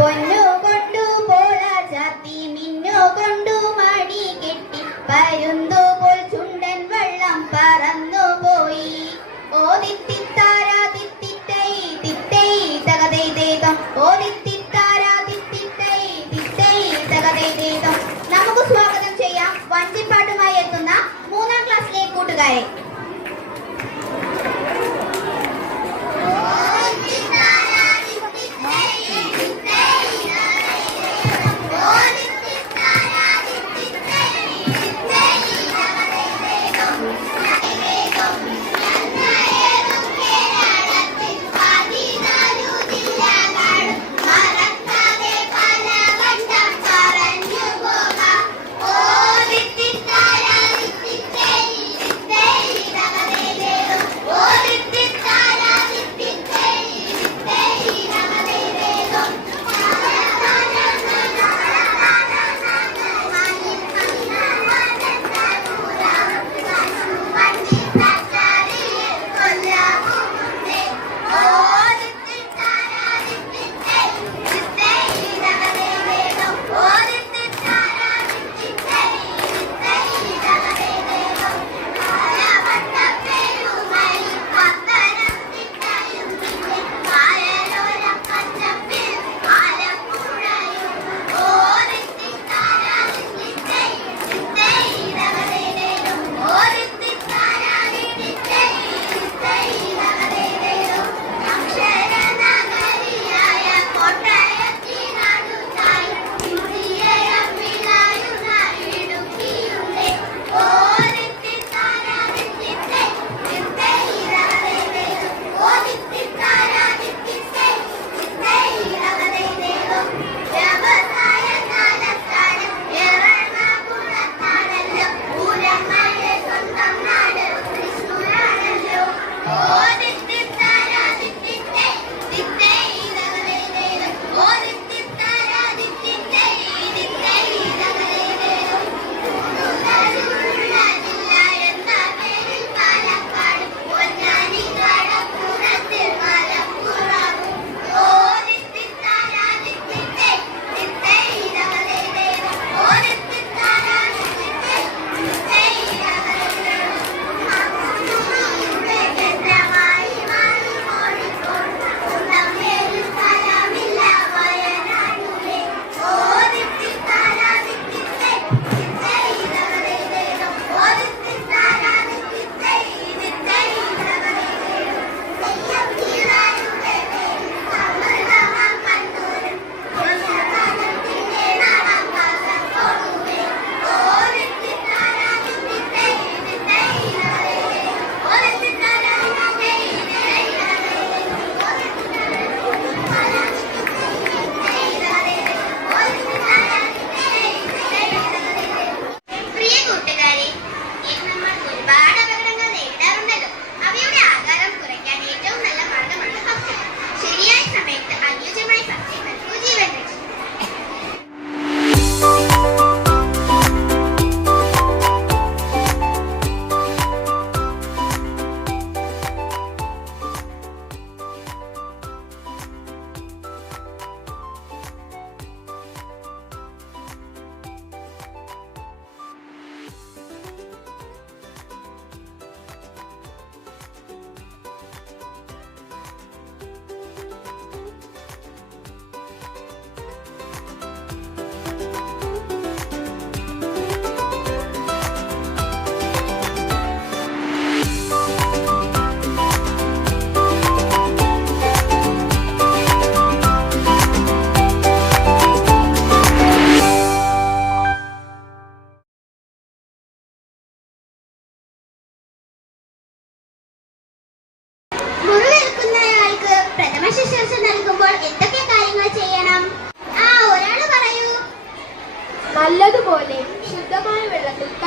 പൊന്നു കൊണ്ടു പോള ചാത്തി മിന്നു കൊണ്ടു മണി കെട്ടി പരുന്തു പോൽ ചുണ്ടൻ വെള്ളം പറന്നു പോയി ഓ തിത്തിത്താരാ തിത്തിത്തൈ തിത്തൈ തകതൈ ദേതം ഓ തിത്തിത്താരാ തിത്തിത്തൈ തിത്തൈ തകതൈ ദേതം നമുക്ക് സ്വാഗതം ചെയ്യാം വഞ്ചിപ്പാട്ടുമായി എത്തുന്ന മൂന്നാം ക്ലാസ്സിലെ കൂട്ടുകാരെ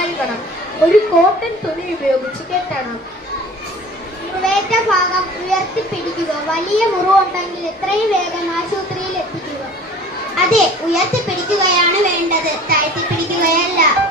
വെള്ളത്തിൽ ഒരു കോട്ടൺ തുണി ഉപയോഗിച്ച് കെട്ടണം. മുറിവേറ്റ ഭാഗം ഉയർത്തിപ്പിടിക്കുക. വലിയ മുറിവുണ്ടെങ്കിൽ എത്രയും വേഗം ആശുപത്രിയിൽ എത്തിക്കുക. അതെ ഉയർത്തിപ്പിടിക്കുകയാണ് വേണ്ടത്. താഴ്ത്തിപ്പിടിക്കുകയല്ല.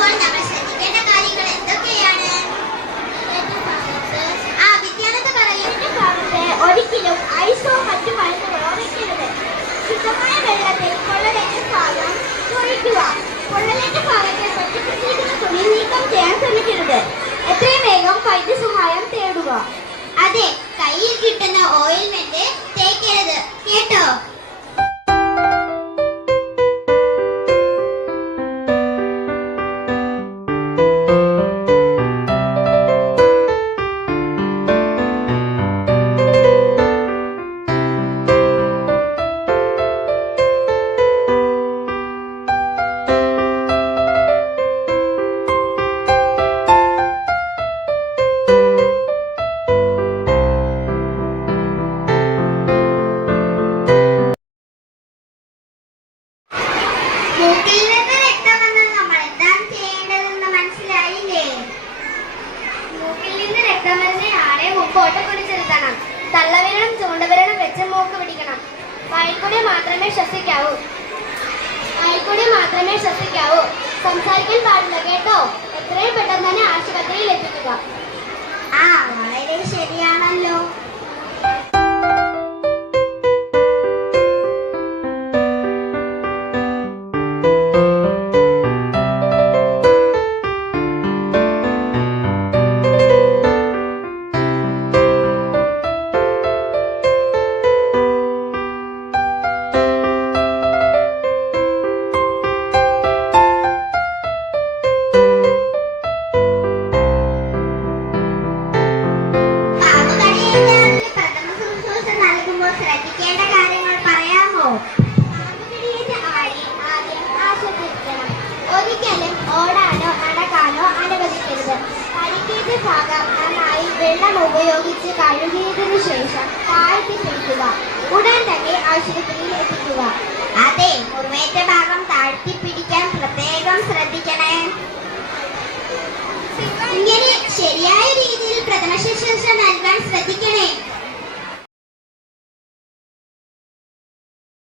പോകുമ്പോൾ എന്തൊക്കെയാണ്? ആ വിദ്യാർത്ഥി പറയുന്നത് ഒരിക്കലും ഐസോ മറ്റു മരുന്നുകളോ വെക്കരുത്. ശുദ്ധമായ വെള്ളത്തിൽ പൊള്ളലേറ്റ ഭാഗം തുറയ്ക്കുക പൊള്ളലേറ്റ ഭാഗത്തെ പറ്റിപ്പിടിച്ചിരിക്കുന്ന തുണി നീക്കം ചെയ്യാൻ ശ്രമിക്കരുത്. എത്രയും വേഗം വൈദ്യസഹായം തേടുക. ചക്കമന്റെ ആടെ മൂക്കോട്ടം പിടിച്ചിരുത്തണം തള്ളവിരലും ചൂണ്ടവിരലും വെച്ച് മൂക്ക് പിടിക്കണം. വായിക്കൂടി മാത്രമേ ശ്വസിക്കാവൂ. വായിക്കൂടി മാത്രമേ ശ്വസിക്കാവൂ. സംസാരിക്കാൻ പാടില്ല കേട്ടോ? എത്രയും പെട്ടെന്ന് തന്നെ ആശുപത്രിയിൽ എത്തിക്കുക. ആ വളരെ ശരിയാണല്ലോ. വെള്ളം ഉപയോഗിച്ച് കഴുകിയതിനു ശേഷം താഴ്ത്തി പിടിക്കുക ഉടൻ തന്നെ ആശുപത്രിയിൽ എത്തിക്കുക. അതെ മുറിവേറ്റ ഭാഗം താഴ്ത്തി പിടിക്കാൻ പ്രത്യേകം ശ്രദ്ധിക്കണേ. ഇങ്ങനെ ശരിയായ രീതിയിൽ പ്രഥമ ശുശ്രൂഷ നൽകാൻ ശ്രദ്ധിക്കണേ.